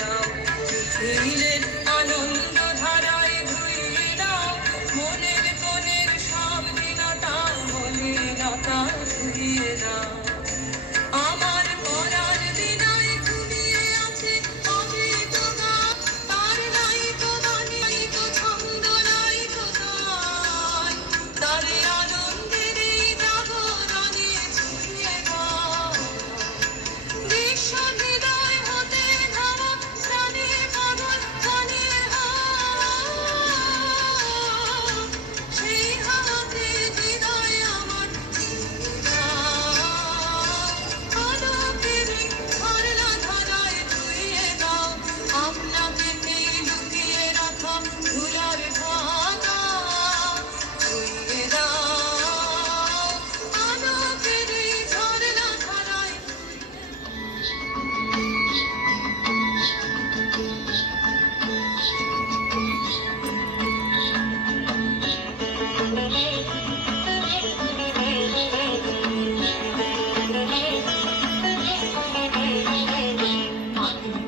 দাও, নীলের আনন্দ ধারায় ধুইয়ে দাও, মনের কোণের সব দিনতা মলিনতা ধুইয়ে দাও। আমার পরাণ বিনয় ঘুমিয়ে আছে অমৃত গান, তার নাই তো বাণী, নাই তো ছন্দ, নাই তো গান, তার আনন্দের এই জাগরণে ছুঁয়ে দাও। বিশ্ব হৃদয় হতে ধারা প্রাণে পাগল গানের হাওয়া, সেই হাওয়াতে হৃদয় আমার ছুঁয়ে দাও। আলোকের এই ঝরনা ধারায় ধুইয়ে দাও, আপনাকে পেয়ে লুকিয়ে রাখা ধুলার ঢাকা ধুইয়ে দাও। আলোকের এই ঝরনা ধারায়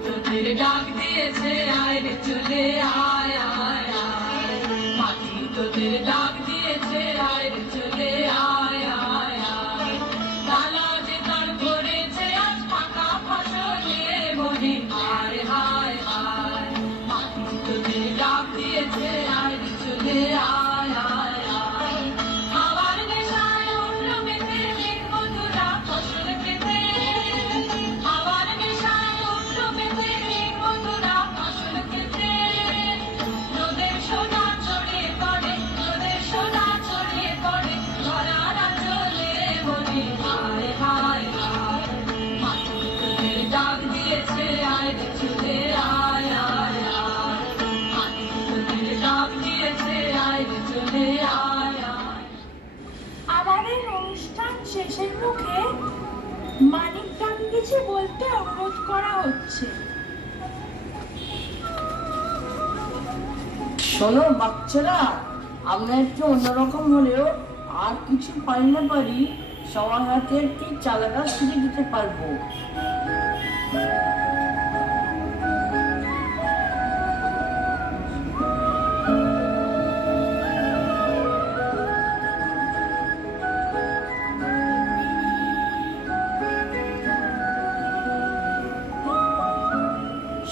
তোদের ডাক দিয়েছে আয় রে চলে আয় আয় আয়, মাটি তোদের ডাক দিয়েছে আয় রে চলে আয় আয় আয়, ডালা যে তার ভরেছে আজ পাকা ফসলে মনে হায় হায় হায়, মাটি তোদের ডাক দিয়েছে আয় রে চলে আয় আয় আয়, খাবার নেশায় উঠল মেতে মেঘ মধুরা ফসল খেতে, খাবার নেশায় উঠল মেতে মেঘ মধুরা ফসল খেতে, রোদের সোনা ছড়িয়ে পড়ে, রোদের সোনা ছড়িয়ে পড়ে ধরার আঁচলে মনে হায় হায় হায়, মাটি তোদের ডাক দিয়েছে আয় রে চলে আয় আয় আয়, মাটি তোদের ডাক দিয়েছে আয় রে চলে আয় আয়। আমাদের অনুষ্ঠান শেষের মুখে মানিকদাকে কিছু বলতে অনুরোধ করা হচ্ছে। শোনো বাচ্চারা, আমরা একটু অন্যরকম হলেও আর কিছু পারি না পারি সবার হাতে একটি চালাটা ছুঁড়ে দিতে পারবো।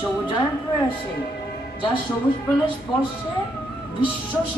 সবুজায়ন প্রয়াসে, যা সবুজ প্রাণের স্পর্শে বিশ্ব